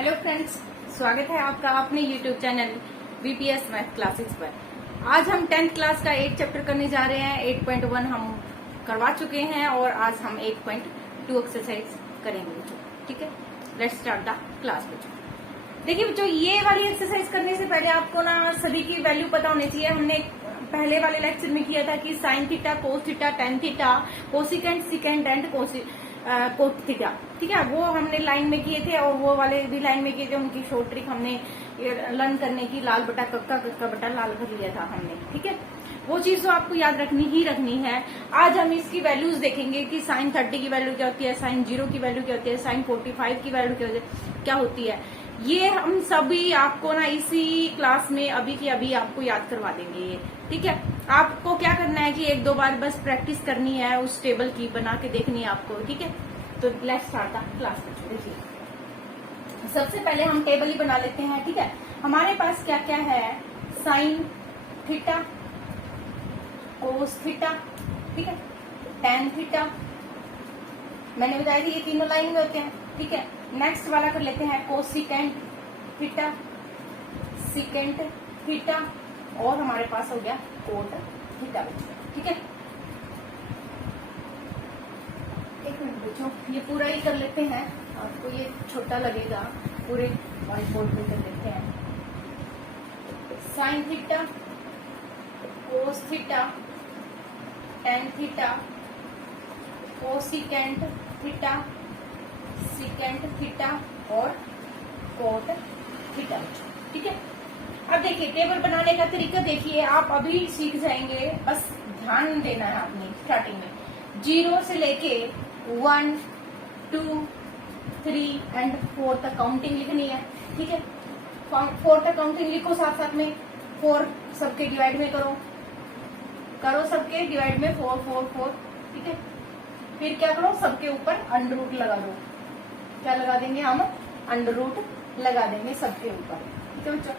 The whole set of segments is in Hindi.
हेलो फ्रेंड्स, स्वागत है आपका अपने YouTube channel BPS math classes पर। आज हम 10th क्लास का एक चैप्टर करने जा रहे हैं। 8.1 हम करवा चुके हैं और आज हम 8.2 एक्सरसाइज करेंगे बच्चों। ठीक है, लेट्स स्टार्ट द क्लास बच्चों। देखिए बच्चों, ये वाली एक्सरसाइज करने से पहले आपको ना सभी की वैल्यू पता होनी चाहिए। हमने पहले वाले लेक्चर में किया था कि sine theta, cos theta, tan theta, cosecant, secant and cot theta. ठीक है, वो हमने लाइन में किए थे और वो वाले भी लाइन में किए थे। उनकी शॉर्ट ट्रिक हमने लर्न करने की लाल बटा कक्का, कक्का बटा लाल कर लिया था हमने। ठीक है, वो चीज तो आपको याद रखनी है। आज हम इसकी वैल्यूज देखेंगे कि साइन 30 की वैल्यू क्या होती है, साइन 0 की वैल्यू क्या होती है, साइन 45 की वैल्यू क्या होती है। ये हम सभी आपको ना इसी क्लास में अभी की अभी आपको याद करवा देंगे ये। ठीक है, आपको क्या करना है कि एक दो बार बस प्रैक्टिस करनी है, उस टेबल की बना के देखनी है आपको। ठीक है, तो लेट्स स्टार्ट द क्लास। देखिए, सबसे पहले हम टेबल ही बना लेते हैं। ठीक है, हमारे पास क्या क्या है, साइन थीटा, कोस थीटा, ठीक है, टेन थीटा, मैंने बताया कि ये तीनों लाइन में होते हैं। ठीक है, नेक्स्ट वाला कर लेते हैं कोसिकेंट थीटा, सिकेंट थीटा और हमारे पास हो गया कोट थीटा। ठीक है, एक मिनट बच्चों, ये पूरा ही कर लेते हैं। आपको ये छोटा लगेगा, पूरे व्हाइट बोर्ड पे कर लेते हैं। Sine theta, cos theta, tan theta, cosecant theta, secant theta और कोट थीटा। ठीक है, अब देखिए टेबल बनाने का तरीका देखिए, आप अभी सीख जाएंगे। बस ध्यान देना है आपने स्टार्टिंग में 0 से लेके 1, 2, 3 एंड 4 तक काउंटिंग लिखनी है। ठीक है, 4 तक काउंटिंग लिखो, साथ साथ में 4 सबके डिवाइड में करो सबके डिवाइड में 4 4 4। ठीक है, फिर क्या करो, सबके ऊपर अंडर रूट लगा दो। क्या लगा देंगे हम, अंडर रूट लगा देंगे सबके ऊपर। ठीक है बच्चों,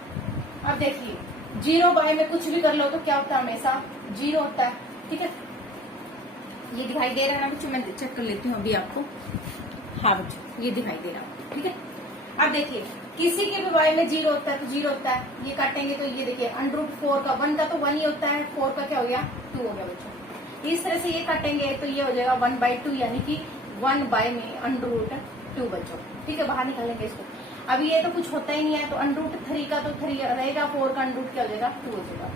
अब देखिए 0 बाय में कुछ भी कर लो तो क्या होता है, हमेशा 0 होता है। ठीक है, ये दिखाई दे रहा है ना बच्चों, मैं चेक कर लेती हूँ अभी आपको। हाँ बच्चों, ये दिखाई दे रहा है। ठीक है, अब देखिए किसी के भी बाय में 0 होता है तो 0 होता है। ये काटेंगे तो ये देखिए अंडर रूट 4 का 1 का तो 1 ही होता है, 4 का क्या हो गया 2 हो गया बच्चों। इस तरह से ये काटेंगे तो ये हो जाएगा 1/2, यानी कि 1 बाय में अंडर रूट 2 बच्चों। ठीक है, बाहर निकालेंगे इसको। अब ये तो कुछ होता ही नहीं है, तो अंडर रूट 3 का तो 3 रहेगा, 4 का अंडर रूट क्या हो जाएगा 2 हो जाएगा।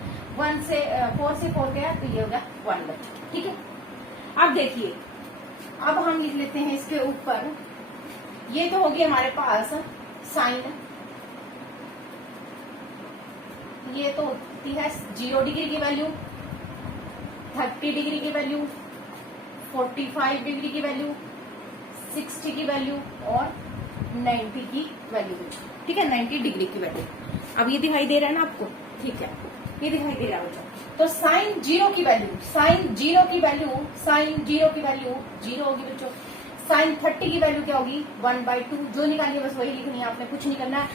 4 से 4 गया तो ये होगा 1 बच्चों। ठीक है, अब देखिए, अब हम लिख लेते हैं इसके ऊपर, ये तो होगी हमारे पास साइन, ये तो होती है 0 डिग्री की वैल्यू, 30 डिग्री की वैल्यू, 45 डिग्री की वैल्यू, 60 की वैल्यू और 90 की वैल्यू। ठीक है, 90 डिग्री की वैल्यू। अब ये दिखाई दे रहा है ना आपको, ठीक है, ये दिखाई दे रहा है बच्चों। तो साइन 0 की वैल्यू, साइन 0 की वैल्यू, साइन 0 की वैल्यू 0 होगी बच्चों। साइन 30 की वैल्यू क्या होगी 1/2, जो निकालिए बस वही लिखनी है, आपने कुछ नहीं करना है।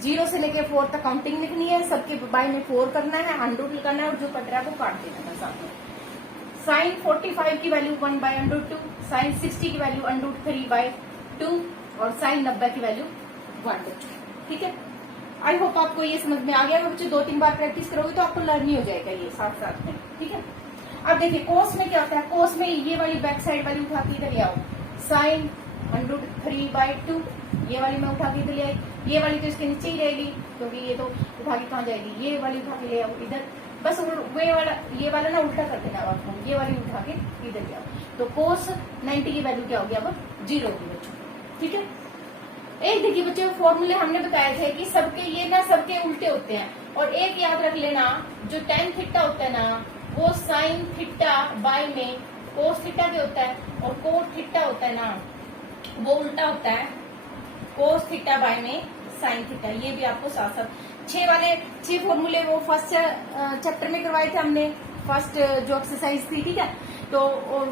0 से लेके 4 तक काउंटिंग लिखनी है, सबके बाय में 4 करना है, अंडर रूट लगाना है और जो कट रहा है वो काट देना है साथ में। साइन 45 की वैल्यू 1/√2, साइन 60 की वैल्यू √3/2 और साइन 90 की वैल्यू 1 बच्चों। ठीक है, आई होप आपको ये समझ में आ गया। बच्चों 2-3 बार प्रैक्टिस करोगे तो आपको लर्न ही हो जाएगा ये साथ साथ में। ठीक है, अब देखिए कोस में क्या होता है, कोस में ये वाली बैक साइड वाली उठा के इधर ले आओ, साइन √3/2, ये वाली मैं उठा के इधर ले आई। ये वाली तो इसके नीचे ही रहेगी क्योंकि ये तो उठा के कहाँ जाएगी, ये वाली उठा के ले आओ इधर। बस ये वाला ना उल्टा कर देना आपको, ये वाली उठा के इधर ले आओ। तो कोस 90 की वैल्यू क्या होगी अब 0 की बच्चों। ठीक है, एक देखिए बच्चों, फॉर्मूले हमने बताए थे कि सबके ये ना सबके उल्टे होते हैं। और एक याद रख लेना, जो टेन थीटा होता है ना वो साइन थीटा बाय में कोस थीटा के होता है, और कोट थीटा होता है ना वो उल्टा होता है, कोस थीटा बाय में साइन थीटा। ये भी आपको साथ साथ 6 फॉर्मूले वो फर्स्ट चैप्टर में करवाए थे हमने, फर्स्ट जो एक्सरसाइज थी। ठीक है, तो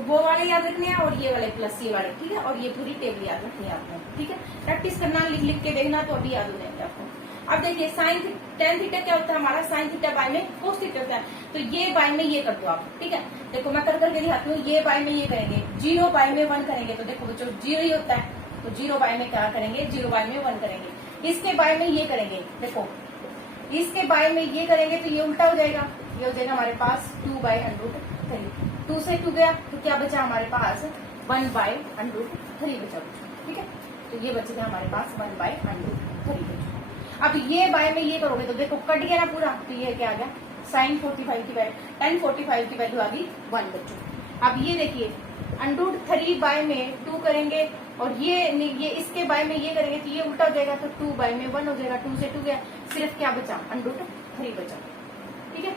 वो वाले याद रखने हैं और ये वाले प्लस ये वाले। ठीक है, और ये पूरी टेबल याद रखनी है आपको। ठीक है, प्रैक्टिस करना, लिख लिख के देखना तो अभी याद हो जाएंगे आपको। अब देखिए साइन टेन थीटा क्या होता है हमारा, साइन थीटा बाय में कोस थीटा होता है। तो ये बाय में ये कर दो आप। ठीक है, देखो मैं कर करके दिखाती हूँ। ये बाय में ये करेंगे, 0 बाय में 1 करेंगे तो देखो बच्चों 0 ही होता है। तो 0 बाय में क्या करेंगे, 0 बाय में 1 करेंगे। इसके बाय में ये करेंगे, देखो इसके बाय में ये करेंगे तो ये उल्टा हो जाएगा, ये हो जाएगा हमारे पास 2 बाय √3। 2 से 2 गया तो क्या बचा हमारे पास 1 बाय √3 बचा। ठीक है, तो ये बचेगा हमारे पास 1 बाय √3 बचा। अब ये बाय में ये करोगे तो देखो कट गया ना पूरा, तो ये क्या आ गया sin 45 की वैल्यू, tan 45 की वैल्यू आ गई 1 बच्चों। अब ये देखिए √3 बाय में 2 करेंगे और ये इसके बाय में ये करेंगे तो ये उल्टा हो जाएगा, तो 2 बाय में 1 हो जाएगा। 2 से 2 गया, सिर्फ क्या बचा √3 बचा। ठीक है,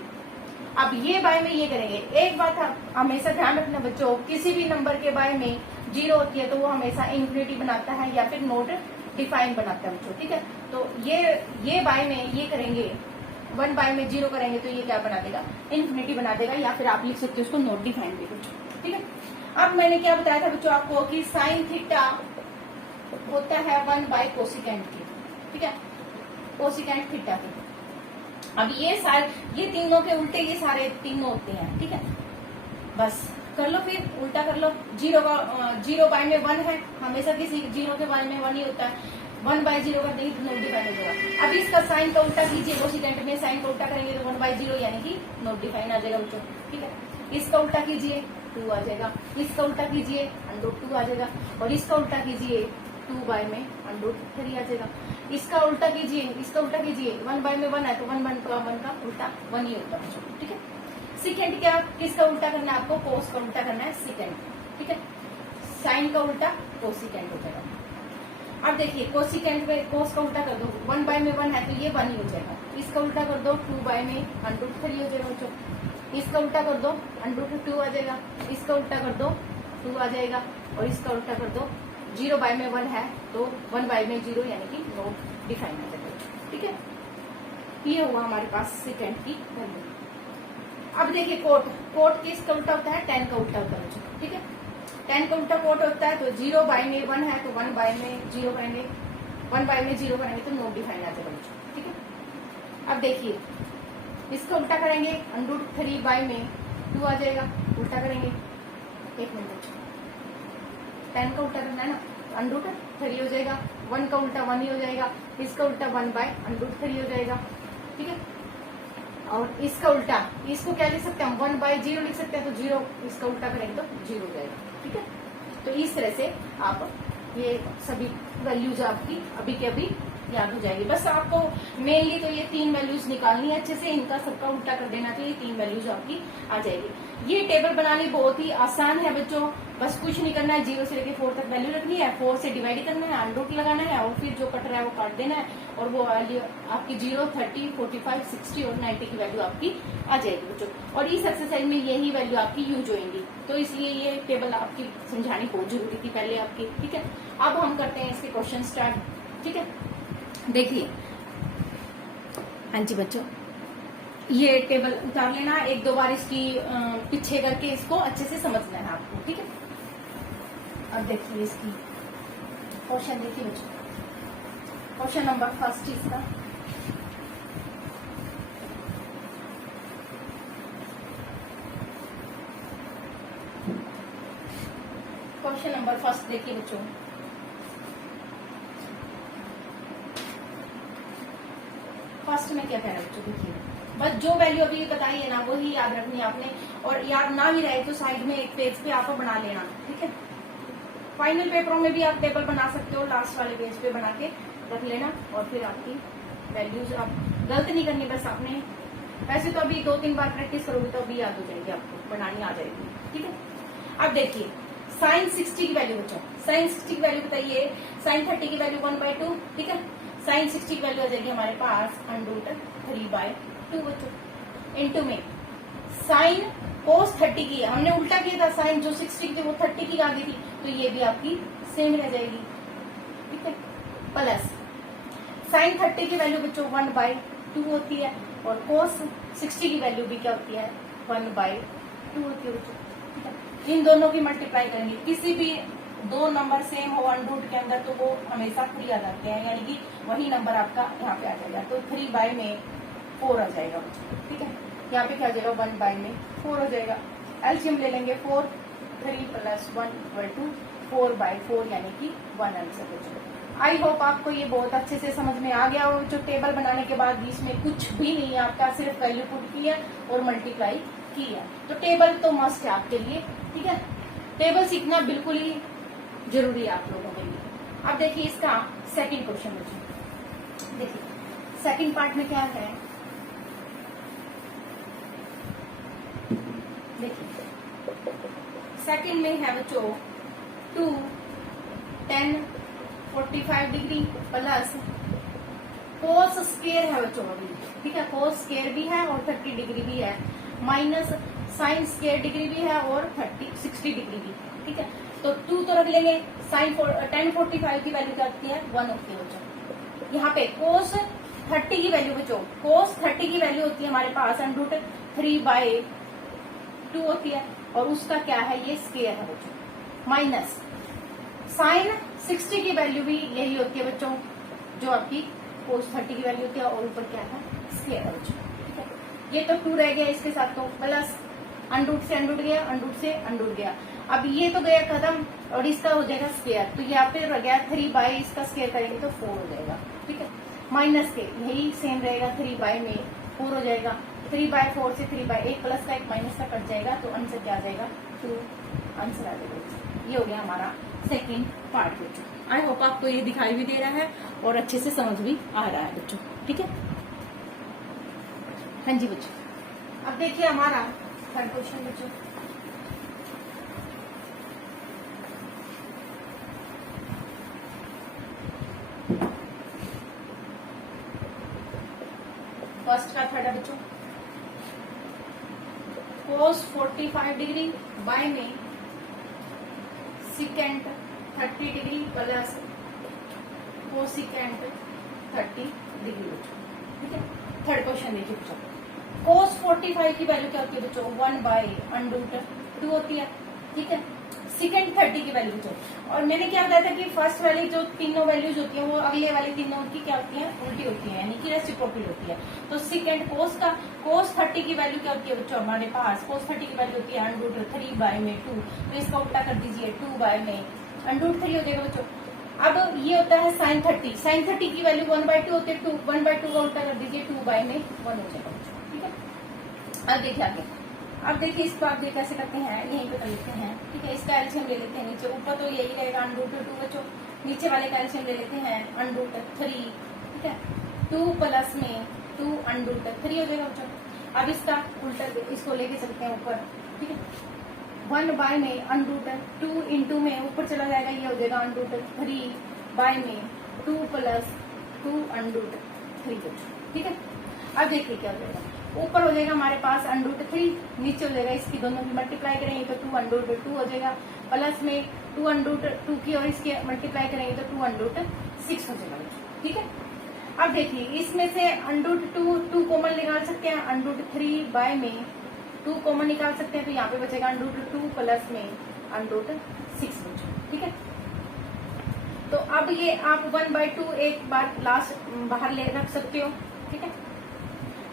अब ये बाय में ये करेंगे। एक बात आप हमेशा ध्यान रखना बच्चों, किसी भी नंबर के बाय में 0 होती है तो वो हमेशा इन्फिनिटी बनाता है या फिर नोट डिफाइन बनाता है बच्चों। ठीक है, तो ये बाय में ये करेंगे, 1 बाय में 0 करेंगे तो ये क्या बना देगा, इन्फिनिटी बना देगा, या फिर आप लिख सकते हो उसको नोट डिफाइन भी बच्चों। ठीक है, अब मैंने क्या बताया था बच्चों आपको कि साइन थीटा होता है 1 बाय कोसिकेंट की। ठीक है, कोसिकेंट थीटा की। अब ये तीनों के उल्टे ये सारे तीनों होते हैं। ठीक है, बस कर लो, फिर उल्टा कर लो। 0 बाय में 1 है, हमेशा किसी 0 के बाय में 1 ही होता है। 1 बाय 0 कर देंगे तो नोट डिफाइन हो जाएगा। अब इसका साइन का उल्टा कीजिए, कोसिकेंट में साइन का उल्टा करेंगे तो 1 बाय 0 यानी कि नोट डिफाइन आ जाएगा बच्चों। ठीक है, इसका उल्टा कीजिए 2 आ जाएगा, इसका उल्टा कीजिए √2 आ जाएगा, और इसका उल्टा कीजिए 2 बाय में √3 आ जाएगा। इसका उल्टा कीजिए, इसका उल्टा कीजिए, 1 बाय में 1 है तो 1 का उल्टा 1 ही होता है। ठीक है, सेकेंड क्या, किसका उल्टा करना है आपको, कोस का उल्टा करना है सेकेंड। ठीक है, साइन का उल्टा कोसिकेंट हो जाएगा। अब देखिए कोसिकेंट में कोस का उल्टा कर दो, 1 बाय में 1 है तो ये 1 ही हो जाएगा। इसका उल्टा कर दो 2 बाय में √3 हो जाएगा बच्चों। इसका उल्टा कर दो √2 आ जाएगा, इसका उल्टा कर दो 2 आ जाएगा, और इसका उल्टा कर दो 0 बाय में 1 है तो 1 बाय में 0 यानी कि नोट डिफाइन आ जाएगा। ठीक है, ये हुआ हमारे पास सेकेंड की वैल्यू। अब देखिए कोट किसका उल्टा होता है, tan का उल्टा होता है। ठीक है, tan का उल्टा कोट होता है, तो 0 बाय में 1 है तो 1 बाय में 0 करेंगे, 1 बाय में 0 करेंगे तो नोट डिफाइन आ जाएगा। ठीक है, अब देखिए इसका उल्टा करेंगे √3 बाय में 2 आ जाएगा, उल्टा करेंगे, एक मिनट, tan का उल्टा करना है ना, √3 हो जाएगा, 1 का उल्टा 1 ही हो जाएगा, इसका उल्टा 1 बाय √3 हो जाएगा। ठीक है, और इसका उल्टा, इसको क्या लिख सकते हैं हम, 1 बाय 0 लिख सकते हैं, तो 0 इसका उल्टा करेंगे तो 0 हो जाएगा। ठीक है, तो इस तरह से आप ये सभी वैल्यूज आपकी अभी के अभी याद हो जाएगी। बस आपको मेनली तो ये 3 वैल्यूज निकालनी है अच्छे से, इनका सबका उल्टा कर देना, तो ये 3 वैल्यूज आपकी आ जाएगी। ये टेबल बनानी बहुत ही आसान है बच्चों, बस कुछ नहीं करना है, 0 से लेकर 4 तक वैल्यू रखनी है, 4 से डिवाइड करना है, अंडरूट लगाना है, और फिर जो कट रहा है वो काट देना है, और वो वैल्यू आपकी 0, 30, 45, 60 और 90 की वैल्यू आपकी आ जाएगी बच्चों। और इस एक्सरसाइज में यही वैल्यू आपकी यूज होंगी, तो इसलिए ये टेबल आपकी समझानी बहुत जरूरी थी पहले आपकी। ठीक है, अब हम करते हैं इसके क्वेश्चन स्टार्ट। ठीक है, देखिए हाँ जी बच्चों, ये टेबल उतार लेना, 1-2 बार इसकी पीछे करके इसको अच्छे से समझना है आपको। ठीक है, अब देखिए इसकी क्वेश्चन देखिए बच्चों, क्वेश्चन नंबर 1 इसका, क्वेश्चन नंबर 1 देखिए बच्चों। फर्स्ट में क्या कह रहा है बच्चों, देखिए बस जो वैल्यू अभी बताई है ना वही याद रखनी है आपने, और याद ना ही रहे तो साइड में एक पेज पे आप बना लेना। ठीक है, फाइनल पेपरों में भी आप टेबल बना सकते हो, लास्ट वाले पेज पे बना के रख लेना, और फिर आपकी वैल्यूज आप गलत नहीं करनी बस आपने। वैसे तो अभी 2-3 बार प्रैक्टिस करोगे तो अभी याद हो जाएगी, आपको बनानी आ जाएगी। ठीक है, अब देखिए साइन 60 की वैल्यू बच्चों, साइन 60 की वैल्यू बताइए, साइन 30 की वैल्यू 1/2। ठीक है, साइन 60 की वैल्यू आ जाएगी हमारे पास √3/2 बच्चों, इंटू में साइन कोस 30 की, हमने उल्टा किया था, साइन जो 60 की वो 30 की आ गई थी, तो ये भी आपकी सेम रह जाएगी। ठीक है, प्लस साइन 30 की वैल्यू बच्चों 1/2 होती है, और कोस 60 की वैल्यू भी क्या होती है 1/2 होती है बच्चों। ठीक है, इन दोनों की मल्टीप्लाई करेंगे, किसी भी 2 नंबर सेम हो √2 के अंदर तो वो हमेशा 3 आ जाते हैं, यानी कि वही नंबर आपका यहाँ पे आ जाएगा, तो 3 बाय में 4 आ जाएगा। ठीक है, यहाँ पे क्या आ जाएगा 1 बाय में 4 हो जाएगा। एलसीएम ले लेंगे, 4, 3 + 1 = 4/4 यानी कि 1 आंसर बचेगा। आई होप आपको ये बहुत अच्छे से समझ में आ गया हो। जो टेबल बनाने के बाद इसमें कुछ भी नहीं है आपका, सिर्फ वैल्यू पुट की है और मल्टीप्लाई की है। तो टेबल तो मस्ट है आपके लिए, ठीक है। टेबल सीखना बिल्कुल ही जरूरी है आप लोगों के लिए। अब देखिए इसका सेकंड क्वेश्चन बच्चों, देखिए सेकंड पार्ट में क्या है, देखिए सेकंड में है बच्चों 2 10 45 डिग्री प्लस कोस स्क्वायर है बच्चों अभी, ठीक है। कोस स्क्वायर भी है और 30 डिग्री भी है, माइनस साइन स्क्वायर डिग्री भी है और 60 डिग्री भी है, ठीक है। तो 2 तो रख लेंगे, साइन 10 45 की वैल्यू क्या होती है 1 होती है बच्चों। यहाँ पे कोस 30 की वैल्यू बच्चों, कोस 30 की वैल्यू होती है हमारे पास √3/2 होती है और उसका क्या है ये स्क्वायर है बच्चों, माइनस साइन 60 की वैल्यू भी यही होती है बच्चों, जो आपकी कोस 30 की वैल्यू होती है और ऊपर क्या है स्क्वायर है बच्चों, ठीक है। ये तो 2 रह गया, इसके साथ तो प्लस अंडरूट से अंडरूट गया, अंडरूट से अंडरूट गया। अब ये तो गया खत्म और इसका हो जाएगा स्क्वायर, तो यहाँ पे रह गया 3 इसका स्क्वायर करेंगे तो 4 हो जाएगा, ठीक है। माइनस के यही सेम रहेगा, 3 में 4 हो जाएगा, 3/4 से 3/1 प्लस का 1 माइनस का कट जाएगा, तो आंसर क्या आ जाएगा 2 आंसर आ जाएगा। ये हो गया हमारा सेकेंड पार्ट बच्चों। आई होप आपको ये दिखाई भी दे रहा है और अच्छे से समझ भी आ रहा है बच्चों, ठीक है। हाँ जी बच्चों, अब देखिए हमारा थर्ड क्वेश्चन बच्चों, फर्स्ट का थर्ड है बच्चों, कोस 45 डिग्री बाय में secant 30 degree plus cosecant 30 degree बच्चों, ठीक है। थर्ड क्वेश्चन देखिए बच्चों, कोस 45 की वैल्यू क्या होती है बच्चों 1/√2 होती है, ठीक है। सिकेंट 30 की वैल्यू बच्चों, और मैंने क्या बताया था कि फर्स्ट वाली जो तीनों वैल्यूज होती है वो अगले वाली तीनों की क्या होती है उल्टी होती है, यानी कि रेसिप्रोकल होती है। तो सिकेंट कोस का कोस 30 की वैल्यू क्या होती है बच्चों, हमारे पास कोस 30 की वैल्यू होती है √3/2, तो इसका उल्टा कर दीजिए 2/√3 हो जाएगा बच्चों। अब ये होता है साइन 30, साइन 30 की वैल्यू 1/2 होती है, 1/2 का उल्टा कर दीजिए 2/1 हो जाएगा बच्चों, ठीक है। अब देखिए आगे, अब देखिए इसको आप कैसे करते हैं, यहीं पे कर लेते हैं, ठीक है। इसका एलसीएम ले लेते हैं, नीचे ऊपर तो यही रहेगा √2 बच्चों, नीचे वाले का एलसीएम ले लेते हैं √3, ठीक है। 2 प्लस में 2 √3 हो जाएगा बच्चों। अब इसका उल्टा इसको लेके चलते हैं ऊपर, ठीक है। 1/में √2 इंटू में ऊपर चला जाएगा, ये हो जाएगा √3/में 2 प्लस 2 √3 बच्चों, ठीक है। अब देखिए क्या हो जाएगा, ऊपर हो जाएगा हमारे पास √3, नीचे हो जाएगा इसकी दोनों की मल्टीप्लाई करेंगे तो 2 √2 हो जाएगा, प्लस में 2 √2 की और इसके मल्टीप्लाई करेंगे तो 2 √6 हो जाएगा, ठीक है। अब देखिए इसमें से √2 कॉमन निकाल सकते हैं, √3 में 2 कॉमन निकाल सकते हैं, तो यहाँ पे बचेगा √2 प्लस में √6 बचेगा, ठीक है। तो अब ये आप 1/2 एक बार लास्ट बाहर ले रख सकते हो, ठीक है।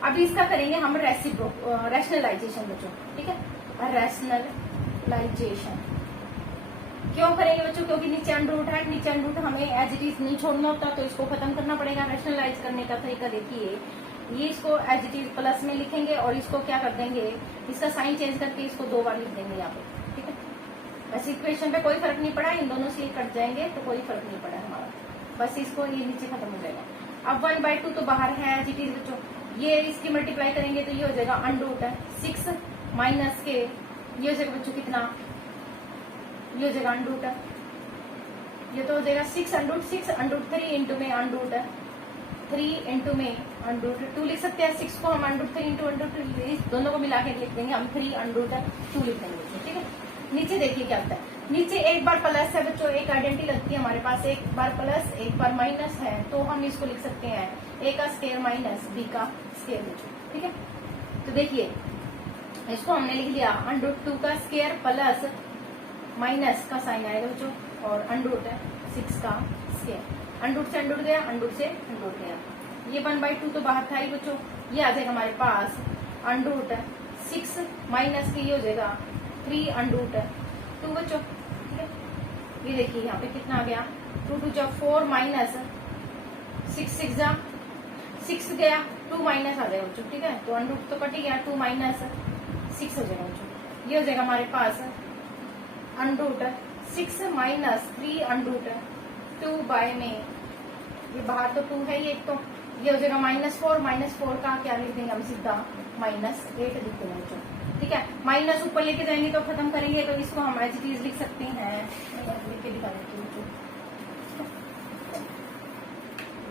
अभी इसका करेंगे हम रैशनलाइजेशन बच्चों, ठीक है। रैशनलाइजेशन क्यों करेंगे बच्चों, क्योंकि नीचे अंडरूट है, नीचे अंडरूट हमें एज इट इज नहीं छोड़ना होता, तो इसको खत्म करना पड़ेगा। रैशनलाइज करने का तरीका देखिए, ये इसको एज इट इज प्लस में लिखेंगे और इसको क्या कर देंगे, इसका साइन चेंज करके इसको 2 बार लिख देंगे यहाँ पे, ठीक है। वैसे इक्वेशन पे कोई फर्क नहीं पड़ा, इन दोनों से कट जाएंगे तो कोई फर्क नहीं पड़ा हमारा, बस इसको ये नीचे खत्म हो जाएगा। अब 1/2 तो बाहर है एज इट इज बच्चों, ये इसकी मल्टीप्लाई करेंगे तो ये हो जाएगा √6 माइनस के ये हो जाएगा बच्चों कितना, ये हो जाएगा √, ये तो हो जाएगा 6 √3 इंटू में √3 इंटू में √2 लिख सकते हैं। 6 को हम √3 इंटू √2 इस दोनों को मिला के लिख देंगे हम 3 √2 लिख देंगे, ठीक है। नीचे देखिए क्या होता है, नीचे एक बार प्लस है बच्चों, एक आइडेंटिटी लगती है हमारे पास, एक बार प्लस एक बार माइनस है, तो हम इसको लिख सकते हैं a का स्क्वायर माइनस b का स्क्वायर बच्चों, ठीक है। तो देखिए इसको हमने लिख लिया √2 का स्क्वायर प्लस माइनस का साइन आएगा बच्चों और √6 का स्क्वायर, अंडरूट से अंडरूट गया, अंडरूट से अंडरूट गया, ये 1/2 तो बाहर था ही बच्चों, ये आ जाएगा हमारे पास √6 माइनस के ये हो जाएगा 3 √2 बच्चों, ठीक है। ये देखिए यहाँ पे कितना आ गया, 2 2 जा 4 माइनस 6 6 जा 6 गया, 2 माइनस आ जाएगा बच्चों, ठीक है। तो अंडर तो कट ही गया, 2 माइनस 6 हो जाएगा बच्चों। ये हो जाएगा हमारे पास अंडर 6 माइनस 3 अंडर 2 बाय में, ये बाहर तो 2 है, ये एक तो ये हो जाएगा -4 का क्या लिख देंगे हम सीधा -8 लिख देंगे बच्चों, ठीक है। माइनस ऊपर लेके जाएंगे तो खत्म करेंगे, तो इसको हम एज इट इज लिख सकते हैं, लिख के दिखा देती हूँ,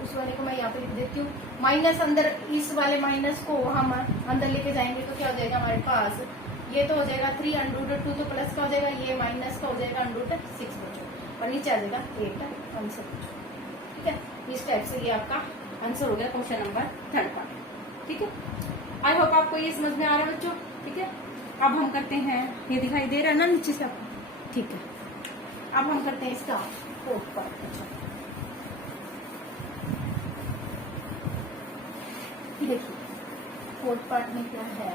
उस वाले को मैं यहाँ पे लिख देती हूँ। माइनस अंदर, इस वाले माइनस को हम अंदर लेके जाएंगे तो क्या हो जाएगा हमारे पास, ये तो हो जाएगा 3 अंडर 2 तो प्लस का हो जाएगा, ये माइनस का हो जाएगा अंडर 6 बच्चों, और नीचे आ जाएगा 8 आंसर, ठीक है। इस टाइप से ये आपका आंसर हो गया क्वेश्चन नंबर 3 का, ठीक है। आई होप आपको ये समझ में आ रहा है बच्चों, ठीक है। अब हम करते हैं, ये दिखाई दे रहा है ना नीचे से आपको, ठीक है। अब हम करते हैं इसका 4th पार्ट। देखिए 4th पार्ट में क्या है,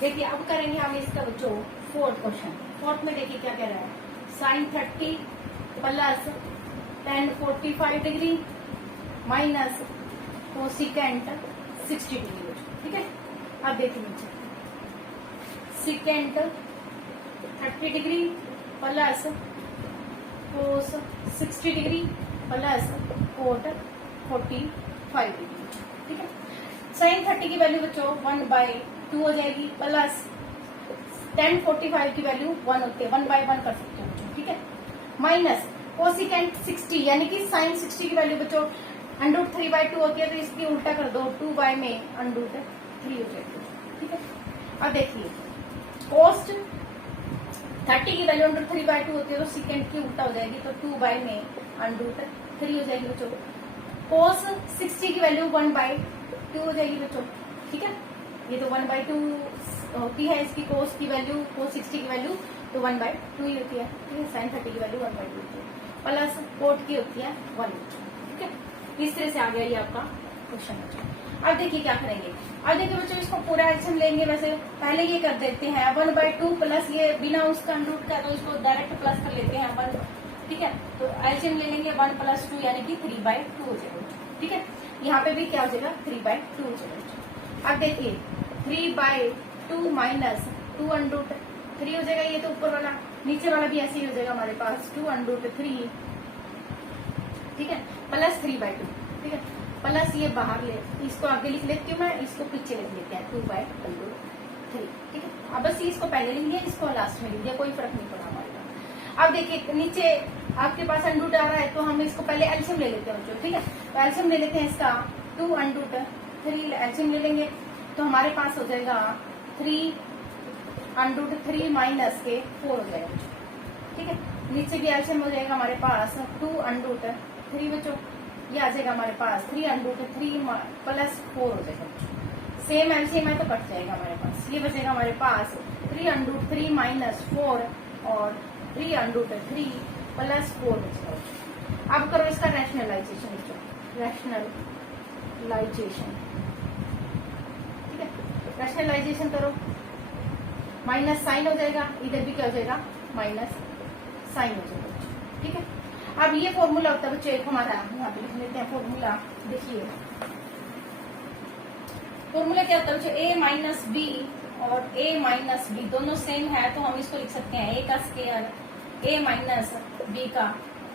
देखिए अब करेंगे हम इसका बच्चों 4th क्वेश्चन। 4th में देखिए क्या कह रहा है, sin 30 plus tan 45 degree minus cosecant 60 degree, ठीक है। अब देखिए नीचे सिकेंट 30 डिग्री प्लस कोस 60 डिग्री प्लस कोट 45 डिग्री, ठीक है। साइन 30 की वैल्यू बच्चों 1/2 हो जाएगी, प्लस tan 45 की वैल्यू 1 होती है, 1/1 कर सकते हो बच्चों, ठीक है। माइनस कोसिकेंट 60 यानी कि साइन 60 की वैल्यू बच्चों √3/2 होती है, तो इसकी उल्टा कर दो, 2 में √3 हो जाएगी, ठीक है। अब देखिए कोस्ट 30 की वैल्यू √3/2 होती है, तो सिकेंड की उल्टा हो जाएगी, तो 2 में √3 हो जाएगी बच्चों। कोस 60 की वैल्यू 1/2 हो जाएगी बच्चों, ठीक है। ये तो 1/2 होती है इसकी कोस की वैल्यू, कोस 60 की वैल्यू तो 1/2 ही होती है, ठीक है। साइन 30 की वैल्यू 1/2 होती है, प्लस कोट की होती है 1, ठीक है। इस तरह से आ गया ये आपका क्वेश्चन बच्चों। अब देखिए क्या करेंगे, अब देखिए बच्चों इसको पूरा एल्सियम लेंगे, वैसे पहले ये कर देते हैं 1/2 प्लस ये बिना उसका रूट का, तो इसको डायरेक्ट प्लस कर लेते हैं 1, ठीक है। तो एल्सियम ले लेंगे 1 + 2 यानी कि 3/2 हो जाएगा, ठीक है। यहाँ पे भी क्या हो जाएगा 3/2 हो जाएगा। अब देखिए 3/2 माइनस 2 √ 3 हो जाएगा, ये तो ऊपर वाला, नीचे वाला भी ऐसे ही हो जाएगा हमारे पास 2 √3, ठीक है, प्लस 3/2, ठीक है। प्लस ये बाहर ले, इसको आगे लिख लेती हूँ मैं, इसको पीछे लिख लेते हैं 2/3, ठीक है। अब बस इसको पहले लिख लिया, इसको लास्ट में लिख दिया, कोई फर्क नहीं पड़ा हमारे पास। अब देखिए नीचे आपके पास अंडूट आ रहा है, तो हम इसको पहले एल्सियम ले लेते हैं बच्चों, ठीक है। तो एल्सियम ले लेते हैं इसका 2 √3 एल्सियम ले लेंगे, तो हमारे पास हो जाएगा 3 √3 माइनस के 4 हो जाएगा बच्चों, ठीक है। नीचे भी एल्सियम हो जाएगा हमारे पास 2 √3 बच्चों, ये आ जाएगा हमारे पास 3 √3 प्लस 4 हो जाएगा बच्चों। सेम एल्सियम है तो कट जाएगा हमारे पास, ये बचेगा हमारे पास 3 √3 माइनस 4 और 3 √3 प्लस 4 बचेगा। अब करो इसका रैशनलाइजेशन बच्चों, रैशनलाइजेशन, ठीक है। रैशनलाइजेशन करो, माइनस साइन हो जाएगा, इधर भी क्या हो जाएगा माइनस साइन हो जाएगा, ठीक है। अब ये फॉर्मूला होता है बच्चों एक हमारा, यहाँ पे लिख लेते हैं फॉर्मूला। देखिए फॉर्मूला क्या होता है बच्चों, a माइनस बी और a माइनस बी दोनों सेम है, तो हम इसको लिख सकते हैं a का स्केयर a माइनस b का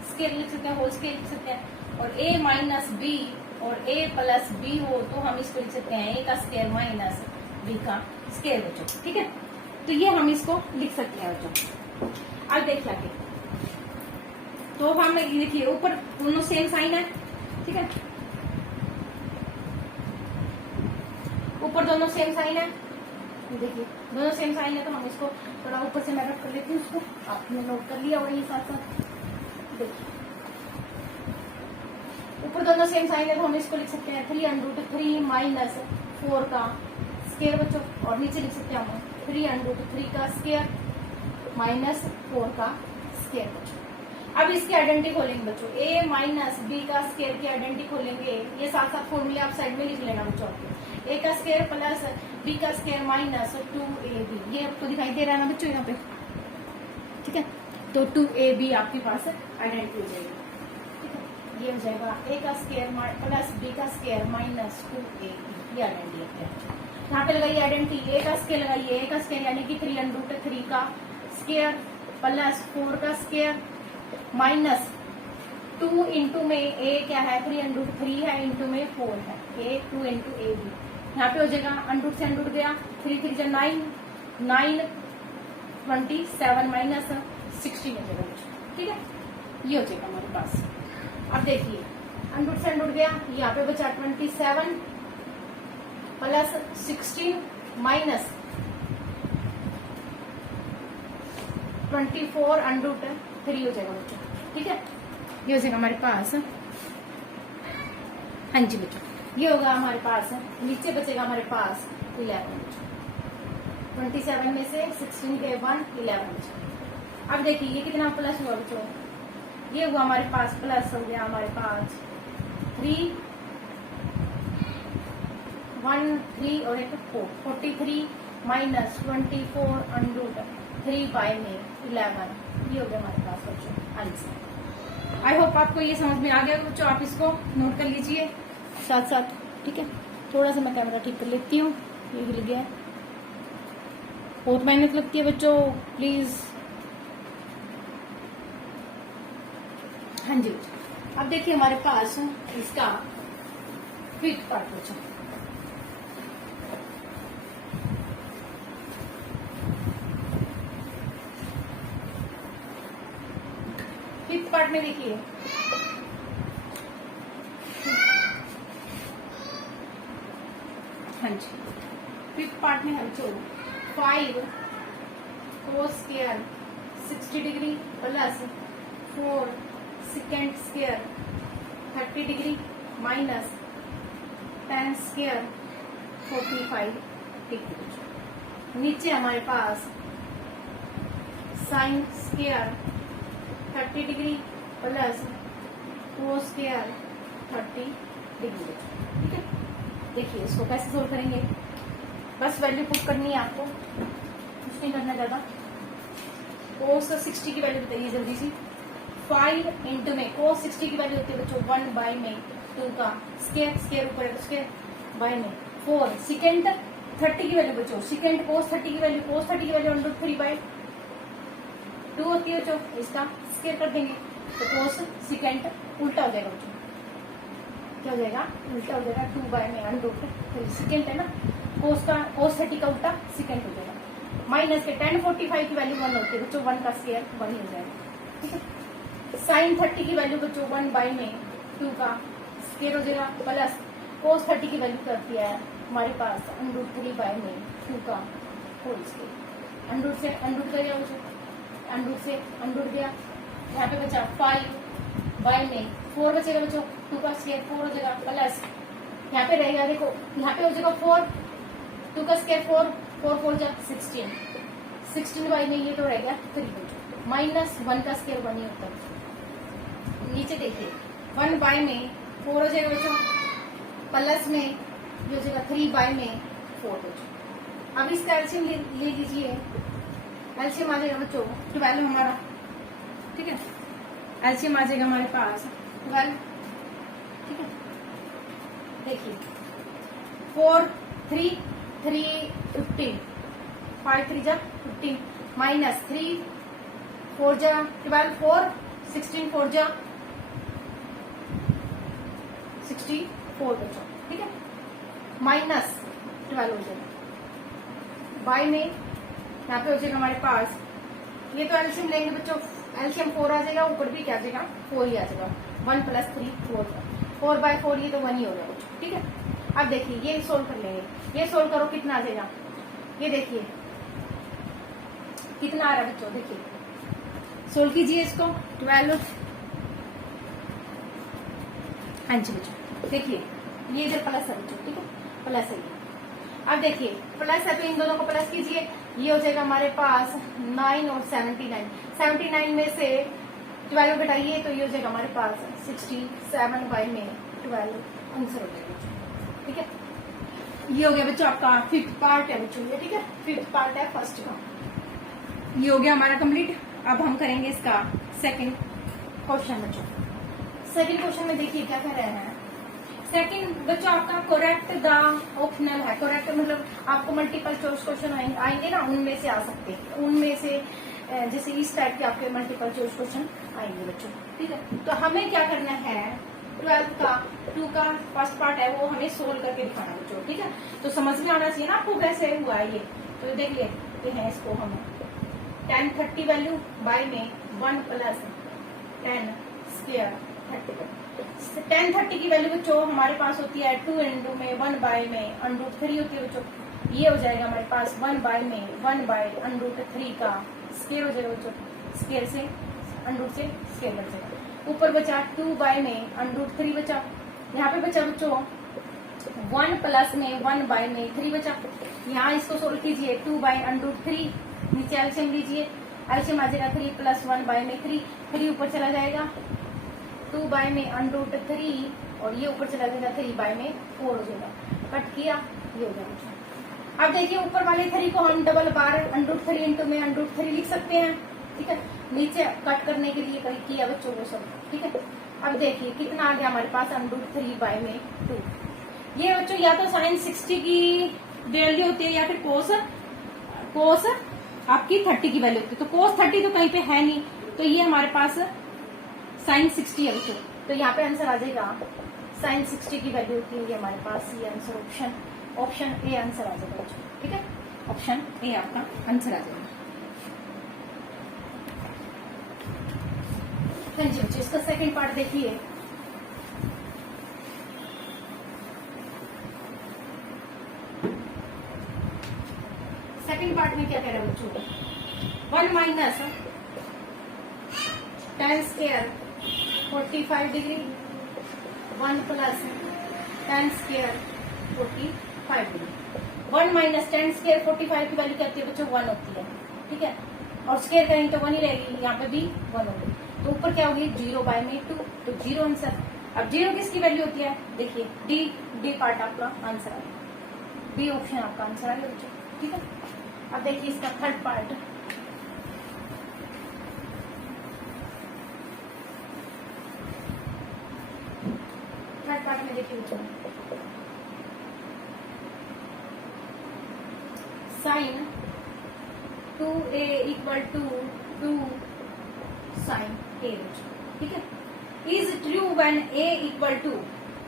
स्केयर लिख सकते हैं, होल स्केयर लिख सकते हैं। और a माइनस बी और a प्लस b हो तो हम इसको लिख सकते हैं a का स्केयर माइनस b का स्केयर बच्चों, ठीक है। तो ये हम इसको लिख सकते हैं बच्चों। अब देख लगे तो हम देखिए ऊपर दोनों सेम साइन है, ठीक है, ऊपर दोनों सेम साइन है, देखिए दोनों सेम साइन है, तो हम इसको थोड़ा ऊपर से मैप कर लेते हैं, उसको आपने नोट कर लिया वही साथ साथ। देखिए ऊपर दोनों सेम साइन है, तो हम इसको लिख सकते हैं 3 √3 माइनस 4 का स्केयर बच्चों, और नीचे लिख सकते हैं हम 3 √3 का स्केयर माइनस 4 का स्केयर बच्चों। अब इसकी आइडेंटिटी खोलेंगे बच्चों, a माइनस बी का स्केयर की आइडेंटिटी खोलेंगे, ये साथ साथ फॉर्मूले आप साइड में लिख लेना बच्चों आपके, a का स्केयर प्लस b का स्केयर माइनस 2ab, ये आपको दिखाई दे रहा है ना बच्चों यहाँ पे, ठीक है। तो 2ab आपके पास आइडेंटिटी हो जाएगी। ठीक है, ये हो जाएगा a का स्क्वायर प्लस b का स्क्वायर माइनस 2ab, ये आइडेंटिटी है। यहाँ पे लगाइए आइडेंटिटी, a का स्क्वायर लगाइए, a का स्क्वायर यानी कि 3√3 का स्क्वायर प्लस 4 का स्क्वायर माइनस 2 इंटू में a क्या है 3√3 है, इंटू में 4 है, a 2 इंटू a भी। यहाँ पे हो जाएगा अंडरूट से अंडरूट गया, 3 3 9 9 27 माइनस 16 हो जाएगा। ठीक है, ये हो जाएगा हमारे पास। अब देखिए अंडरूट से अंडरूट गया, यहाँ पे बचा 27 प्लस 16 माइनस 24 अंडरूट 3 हो जाएगा बच्चों। ठीक है, ये हो जाएगा हमारे पास। हाँ जी बच्चों, ये होगा हमारे पास। नीचे बचेगा हमारे पास 11 बच्चों, 27 में से 16 के 1 11 बच्चों। अब देखिए ये कितना प्लस हुआ बच्चों, ये हुआ हमारे पास प्लस हो गया हमारे पास 3 1 3 और एक 4 43 माइनस 24 अंडरूट 3 बाय में 11, ये हो गया हमारे पास बच्चों आंसर। आई होप आपको ये समझ में आ गया बच्चों, आप इसको नोट कर लीजिए साथ साथ। ठीक है, थोड़ा सा मैं कैमरा ठीक कर लेती हूँ, ये हिल गया, बहुत मेहनत लगती है बच्चों, प्लीज। हाँ जी, अब देखिए हमारे पास इसका फिफ्थ पार्ट बच्चों। फिफ्थ पार्ट में देखिए हाँ जी, फिफ्थ पार्ट में है बच्चों 5 cos square 60 degree plus 4 second square 30 degree minus 10 square 45 degree. नीचे हमारे पास sine square 30 degree plus cos square 30 degree. ठीक है, देखिए इसको कैसे सोल्व करेंगे, बस वैल्यू पुट करनी है आपको, कुछ नहीं करना ज्यादा। कोस 60 की वैल्यू बताइए जल्दी सी। 5 इंटू में कोस 60 की वैल्यू होती है बच्चों 1 बाय में 2 का स्क्वायर, स्क्वायर ऊपर है तो स्क्वायर बाय में 4 सेकेंड 30 की वैल्यू बच्चों, सेकेंड कोस 30 की वैल्यू, कोस 30 की वैल्यू अंडर 3 बाय 2 होती है बच्चों, इसका स्क्वायर कर देंगे तो कोस सेकेंड उल्टा हो जाएगा बच्चों, क्या हो जाएगा उल्टा हो जाएगा 2 बाय में अंडर सेकेंड है ना, कोस का कोस 30 का उल्टा सेकेंड हो जाएगा। माइनस के 10 45 की वैल्यू 1 होती है बच्चों, 1 का स्क्वायर 1 हो जाएगा। ठीक है, साइन 30 की वैल्यू बच्चों 1 बाय में 2 का स्क्वायर हो जाएगा प्लस कोस 30 की वैल्यू करती है हमारे पास अंडर 3 बाय में 2 का होल स्क्वायर। अंडर से अंडर गया बच्चों, अंडर से अंडर गया, यहाँ पे बचा 5 बाय में 4 बचेगा बच्चों, 2 का स्क्वायर 4 हो जाएगा प्लस यहाँ पे रहेगा देखो, यहाँ पे हो जाएगा 4 2 का स्क्वायर 4 4 4 जा 16 16 बाई में ये तो रह गया 3 बच्चों, माइनस 1 का स्क्वायर 1 ही होता है। नीचे देखिए 1 बाय में 4 हो जाएगा बच्चों, प्लस में ये हो जाएगा 3 बाय में 4 बच्चों। अब इसका एलसीएम ले लीजिए, एलसीएम आ जाएगा बच्चों 12 हमारा। ठीक है, एलसीएम आ जाएगा हमारे पास 12। ठीक है, देखिए 4 3 3 15 5 3 जा 15 माइनस 3 4 जा 12 4 16 4 जा 64 बच्चों। ठीक है, माइनस 12 हो जाएगा बाय में, यहाँ पे हो जाएगा हमारे पास, ये तो एलसीएम लेंगे बच्चों, एलसीएम 4 आ जाएगा, ऊपर भी क्या आ जाएगा 4 ही आ जाएगा, 1 + 3 4 बाय 4 ये तो 1 ही हो जाएगा। ठीक है, अब देखिए ये सोल्व कर लेंगे, ये सोल्व करो कितना आ जाएगा, ये देखिए कितना आ रहा है बच्चों, देखिए सोल्व कीजिए इसको 12। हाँ जी बच्चों, देखिए ये इधर प्लस है बच्चों, ठीक है प्लस है ये। अब देखिए प्लस है तो इन दोनों को प्लस कीजिए, ये हो जाएगा हमारे पास 9 और 79 79 में से 12 घटाइए तो ये हो जाएगा हमारे पास 67 बाय में 12 आंसर हो जाएगा। ठीक है, ये हो गया बच्चों आपका फिफ्थ पार्ट है बच्चों ये। ठीक है, फिफ्थ पार्ट है फर्स्ट का, ये हो गया हमारा कंप्लीट। अब हम करेंगे इसका सेकंड क्वेश्चन बच्चों। सेकंड क्वेश्चन में देखिए क्या कर रहे हैं। सेकंड बच्चों आपका करेक्ट द ऑप्शनल है। करेक्ट मतलब आपको मल्टीपल चॉइस क्वेश्चन आएंगे ना, उनमें से आ सकते हैं, उनमें से जैसे इस टाइप के आपके मल्टीपल चॉइस क्वेश्चन आएंगे बच्चों, ठीक है। तो हमें क्या करना है, 12th का 2 का फर्स्ट पार्ट है वो हमें सोल्व करके दिखाना बच्चों, ठीक है। तो समझ में आना चाहिए ना आपको कैसे हुआ है ये। तो देख लेते हैं इसको हम। 10 30 वैल्यू बाय में 1 प्लस 10 स्क्वायर 30। 10 30 की वैल्यू बच्चों हमारे पास होती है 2 इंटू में 1 बाय में √3 होती है बच्चों। ये हो जाएगा हमारे पास 1 बाय में 1 बाय √3 का स्क्वायर हो जाएगा बच्चों। स्क्वायर से √ से स्क्वायर बच जाएगा। ऊपर बचा 2 बाय में √3 बचा। यहाँ पे बचा बच्चों 1 प्लस में 1 बाय में 3 बचा। यहाँ इसको सोल्व कीजिए 2 बाय √3, नीचे एलसीएम लीजिए, एलसीएम आ जाएगा 3 प्लस 1 बाय में 3 ऊपर चला जाएगा 2 बाय में √3 और ये ऊपर चला जाएगा 3 बाय में 4 हो जाएगा। कट किया, ये हो जाएगा। अब देखिए ऊपर वाले 3 को हम डबल बार √3 इंटू में √3 लिख सकते हैं, ठीक है। नीचे कट करने के लिए किया बच्चों को सब, ठीक है। अब देखिए कितना आ गया हमारे पास √3 बाय में 2। ये बच्चों या तो sin 60 की वैल्यू होती है या फिर कोस आपकी 30 की वैल्यू होती है। तो कोस 30 तो कहीं पे है नहीं, तो ये हमारे पास sin 60 है बच्चों। तो यहाँ पे आंसर आ जाएगा sin 60 की वैल्यू होती है ये हमारे पास। ये आंसर ऑप्शन ए आंसर आ जाएगा बच्चों, ठीक है। ऑप्शन ए आपका आंसर आ जाएगा। हाँ जी बच्चों, इसका सेकंड पार्ट देखिए। सेकंड पार्ट में क्या कह रहा है बच्चों, 1 minus 10 square 45 degree 1 plus 10 square 45 degree. 1 minus 10 square 45 की वैल्यू क्या होती है बच्चों, 1 होती है, ठीक है। और स्क्वायर करेंगे तो 1 ही रहेगी, यहाँ पे भी 1 होगी। तो ऊपर क्या होगी 0 बाय में 2, तो 0 आंसर। अब 0 किसकी वैल्यू होती है, देखिए डी पार्ट आपका आंसर आएगा, बी ऑप्शन आपका आंसर आएगा बच्चों, ठीक है। अब देखिए इसका थर्ड पार्ट। थर्ड पार्ट में देखिए बच्चों, sine 2a equal to 2 sine a, ठीक है। Is true when a equal to,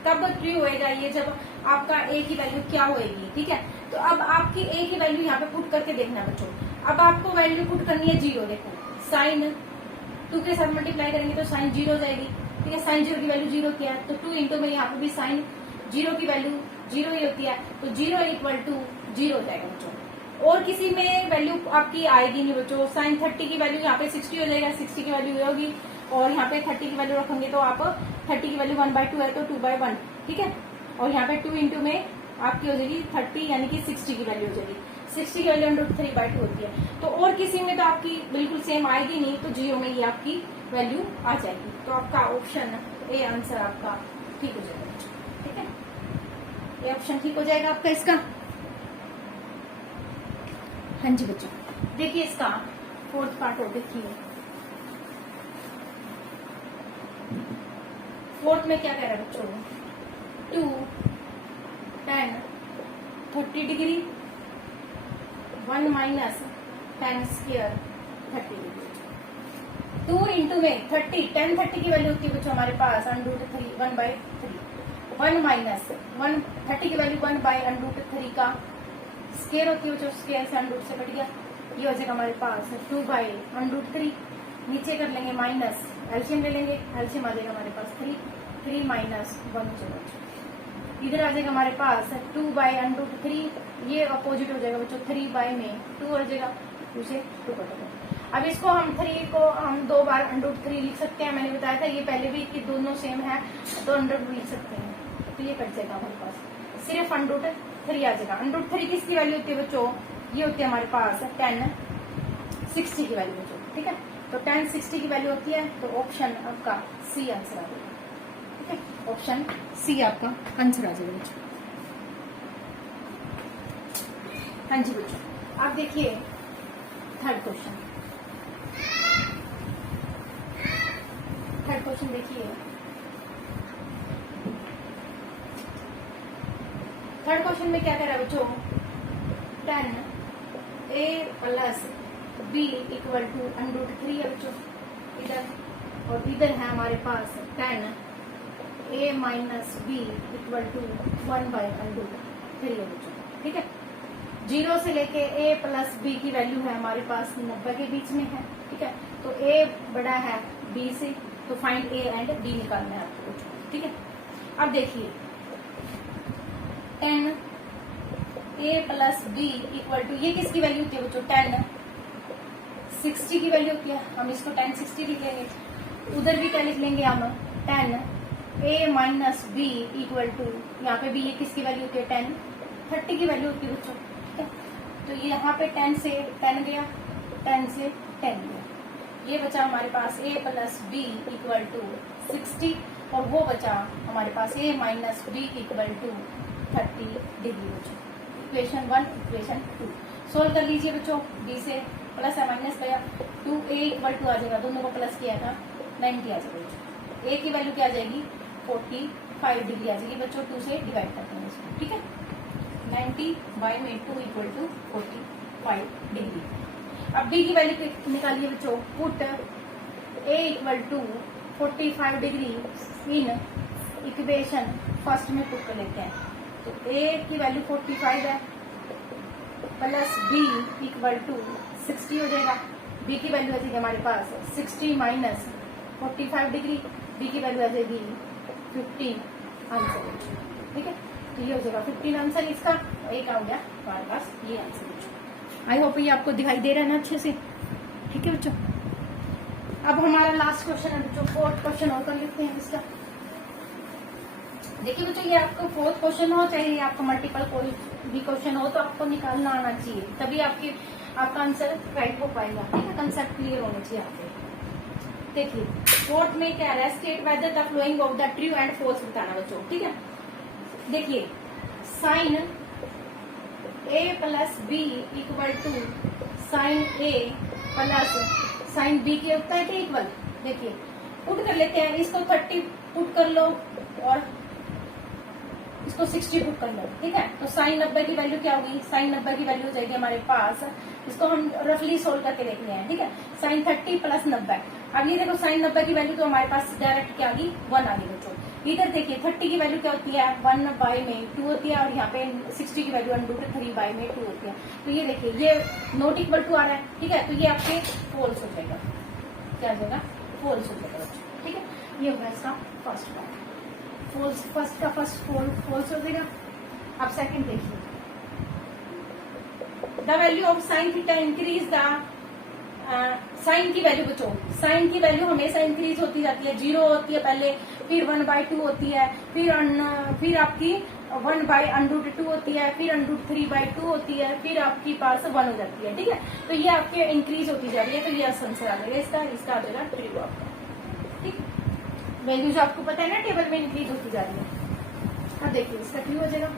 तब ट्रू होएगा ये जब आपका a की वैल्यू क्या होएगी, ठीक है। तो अब आपकी a की वैल्यू यहाँ पे पुट करके देखना बच्चों। अब आपको वैल्यू पुट करनी है 0, देखो साइन 2 के साथ मल्टीप्लाई करेंगे तो साइन 0 हो जाएगी, ठीक है। साइन 0 की वैल्यू 0 क्या है, तो 2 इंटू में यहाँ पे भी साइन 0 की वैल्यू 0 ही होती है, तो 0 इक्वल टू 0 हो जाएगा बच्चों। और किसी में वैल्यू आपकी आएगी नहीं बच्चों। साइन 30 की वैल्यू यहाँ पे 60 हो जाएगा, 60 की वैल्यू ये होगी, और यहाँ पे 30 की वैल्यू रखेंगे तो आप 30 की वैल्यू 1/2 है तो 2/1, ठीक है। और यहाँ पे 2 इंटू में आपकी हो जाएगी 30 यानी कि 60 की वैल्यू हो जाएगी। 60 की वैल्यू √3/2 होती है। तो और किसी में तो आपकी बिल्कुल सेम आएगी नहीं, तो 0 में ये आपकी वैल्यू आ जाएगी। तो आपका ऑप्शन ए आंसर आपका ठीक हो जाएगा, ठीक है। ये ऑप्शन ठीक हो जाएगा आपका इसका। हाँ जी बच्चों, देखिए इसका फोर्थ पार्ट हो, देखिए फोर्थ में क्या कह रहा है बच्चों, 2 10 30 degree 1 minus 10 square 30 degree. 2 into में 30 10 30 की वैल्यू होती है बच्चों हमारे पास √3 1/3। 1 माइनस 1 30 की वैल्यू 1/√3 का स्क्वायर होती है, जो स्क्वायर से √ से कट गया, ये हो जाएगा हमारे पास 2/√3। नीचे कर लेंगे माइनस, एलसीएम ले लेंगे, एलसीएम आ जाएगा हमारे पास 3 माइनस 1 हो जाएगा। इधर आ जाएगा हमारे पास 2/√3, ये अपोजिट हो जाएगा बच्चों, 3 बाय में 2 हो जाएगा, 2 से 2 कटेगा। अब इसको हम 3 को हम 2 बार √3 लिख सकते हैं। मैंने बताया था ये पहले भी कि दोनों सेम है तो √ लिख सकते हैं, तो ये कट जाएगा हमारे पास, सिर्फ √3 आ जाएगा। √3 किसकी वैल्यू होती है बच्चों, ये होती है हमारे पास 10 60 की वैल्यू बच्चों, ठीक है। तो 10 60 की वैल्यू होती है, तो ऑप्शन आपका सी आंसर आ जाएगा, ठीक है। ऑप्शन सी आपका आंसर आ जाएगा बच्चों। हाँ जी बच्चों, आप देखिए थर्ड क्वेश्चन। थर्ड क्वेश्चन देखिए। थर्ड क्वेश्चन में क्या कह रहा है बच्चों, 10a plus b equal to √3 है बच्चों इधर, और इधर है हमारे पास 10a minus b equal to 1/√3 है बच्चों। ठीक है, 0 से लेके a प्लस b की वैल्यू है हमारे पास 90 के बीच में है। ठीक है, तो a बड़ा है b से, तो फाइंड a एंड b निकालना है आपको बच्चों। ठीक है, अब देखिए 10a plus b equal to, ये किसकी वैल्यू होती है बच्चों, 10 60 की वैल्यू होती है, हम इसको 10 60 लिख लेंगे। उधर भी क्या लिख लेंगे हम, 10a minus b equal to, यहाँ पे भी ये किसकी वैल्यू होती है, 10 30 की वैल्यू होती है बच्चों। ठीक है, तो ये यहाँ पे 10 से 10 गया, 10 से 10 गया, ये बचा हमारे पास a plus b equal to 60, और वो बचा हमारे पास a minus b equal to 30 degree बच्चों। इक्वेशन 1 इक्वेशन 2 सोल्व कर लीजिए बच्चों। b से प्लस है माइनस गया, 2a इक्वल टू आ जाएगा, दोनों को प्लस किया था 90 आ जाएगा बच्चों। a की वैल्यू क्या आ जाएगी, 45 डिग्री आ जाएगी बच्चों, 2 से डिवाइड करते हैं इसको। ठीक है, 90/2 इक्वल टू 45 डिग्री। अब b की वैल्यू निकालिए बच्चों, put a equal to 45 degree in equation first में पुट कर लेते हैं। तो a की वैल्यू 45 है, प्लस b इक्वल टू 60 हो जाएगा। b की वैल्यू आ जाएगी हमारे पास 60 माइनस 45 डिग्री, b की वैल्यू आ जाएगी 15 आंसर। ठीक है, तो ये हो जाएगा 15 आंसर इसका, और एक आ गया हमारे पास ये आंसर। आई होप ये आपको दिखाई दे रहा है ना अच्छे से। ठीक है बच्चों, अब हमारा लास्ट क्वेश्चन है बच्चों, फोर्थ क्वेश्चन और कर लेते हैं इसका। देखिए बच्चों, ये आपको फोर्थ क्वेश्चन हो चाहे ये आपका मल्टीपल कोई भी क्वेश्चन हो, तो आपको निकालना आना चाहिए, तभी आपका आंसर राइट हो पाएगा। ठीक है, कंसेप्ट क्लियर होना चाहिए आपको। देखिए फोर्थ में क्या है, state whether the following of the true and false बताना बच्चों। ठीक है, देखिए sine a plus b equal to sine a plus sine b के होता है क्या इक्वल। देखिए पुट कर लेते हैं, इसको 30 पुट कर लो और इसको 60 पुट कर लो। ठीक है, तो साइन 90 की वैल्यू क्या होगी, साइन 90 की वैल्यू हो जाएगी हमारे पास, इसको हम रफली सोल्व करके देखते हैं। ठीक है, साइन 30 प्लस 90। अब ये देखो साइन 90 की वैल्यू तो हमारे पास डायरेक्ट क्या आ गई, 1 आ गई बच्चों। इधर देखिए 30 की वैल्यू क्या होती है, 1/2 होती है, और यहाँ पे 60 की वैल्यू √3/2 होती है। तो ये देखिए ये नॉट इक्वल टू आ रहा है। ठीक है, तो ये आपके फोल्स हो जाएगा, क्या हो जाएगा, फोल्स हो जाएगा बच्चों। ठीक है, ये होगा इसका फर्स्ट पार्ट, फोल्स, फर्स्ट का फर्स्ट फोल्स हो जाएगा। अब सेकंड देखिए, the value of sine theta increase the, sine की वैल्यू बच्चों, साइन की वैल्यू हमेशा इंक्रीज होती जाती है, 0 होती है पहले, फिर 1/2 होती है, फिर आपकी 1/√2 होती है, फिर √3/2 होती है, फिर आपकी पास 1 हो जाती है। ठीक है, तो ये आपके इंक्रीज होती जा रही है, तो ये आंसर आ जाएगा इसका आ जाएगा ट्रू आपका। ठीक, वैल्यू जो आपको पता है ना टेबल में इंक्रीज होती जा रही है। अब देखिए इसका ट्रू हो जाएगा।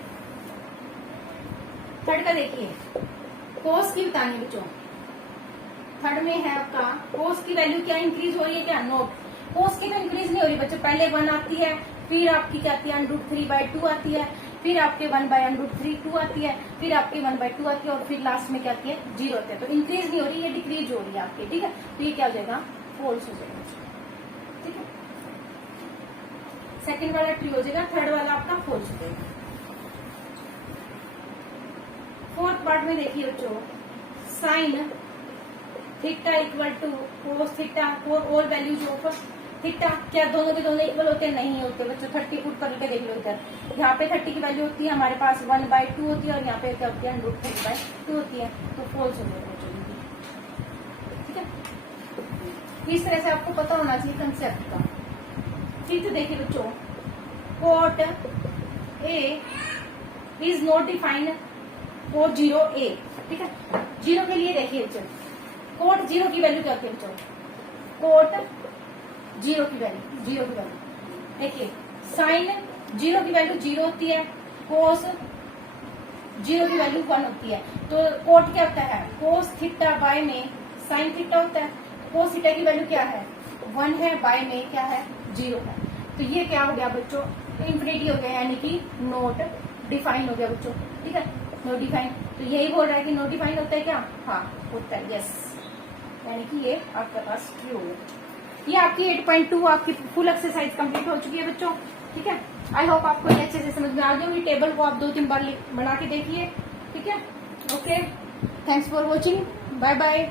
थर्ड का देखिए, कोस की बतानी बच्चों, थर्ड में है आपका कोस की वैल्यू क्या इंक्रीज हो रही है, क्या नोट, कोस की तो इंक्रीज नहीं हो रही बच्चों, पहले 1 आती है, फिर आपकी क्या आती है √3/2 आती है, फिर आपके 1/√3 आती है, फिर आपकी 1/2 आती है, और फिर लास्ट में क्या आती है 0 आती है। तो इंक्रीज नहीं हो रही है, डिक्रीज हो रही है आपकी। ठीक है, तो ये क्या हो जाएगा, फॉल्स हो जाएगा। ठीक है, सेकंड वाला ट्रू हो जाएगा, थर्ड वाला आपका फॉल्स हो जाएगा। फोर्थ पार्ट में देखिए बच्चों, sine theta equal to cos theta for all values of theta, क्या दोनों के दोनों इक्वल होते हैं, नहीं होते बच्चों। 30 पुट करके देख लो इधर, यहाँ पे 30 की वैल्यू होती है हमारे पास 1/2 होती है, और यहाँ पे क्या होती है √3/2 होती है, तो फॉल्स हो जाएगा बच्चों। ठीक है, इस तरह से आपको पता होना चाहिए कंसेप्ट का। फिफ्थ देखिए बच्चों, cot A is not defined for 0a। ठीक है, 0 के लिए देखिए बच्चों, कोट 0 की वैल्यू क्या होती है बच्चों, कोट 0 की वैल्यू देखिए, साइन 0 की वैल्यू 0 होती है, कोस 0 की वैल्यू 1 होती है। तो कोट क्या होता है, कोस थीटा बाय में साइन थीटा होता है, कोस थीटा की वैल्यू क्या है 1 है, बाय में क्या है 0 है। तो ये क्या हो गया बच्चों, इंफिनिटी हो गया, यानी कि नॉट डिफाइन हो गया बच्चों। ठीक है, नॉट डिफाइन। तो यही बोल रहा है कि नॉट डिफाइन होता है क्या, हाँ होता है, यस, यानी कि ये आपके पास ट्रू है। ये आपकी 8.2 आपकी फुल एक्सरसाइज कंप्लीट हो चुकी है बच्चों। ठीक है, आई होप आपको ये अच्छे से समझ में आ गई। टेबल को आप 2-3 बार बना के देखिए। ठीक है, okay, thanks for watching, bye bye.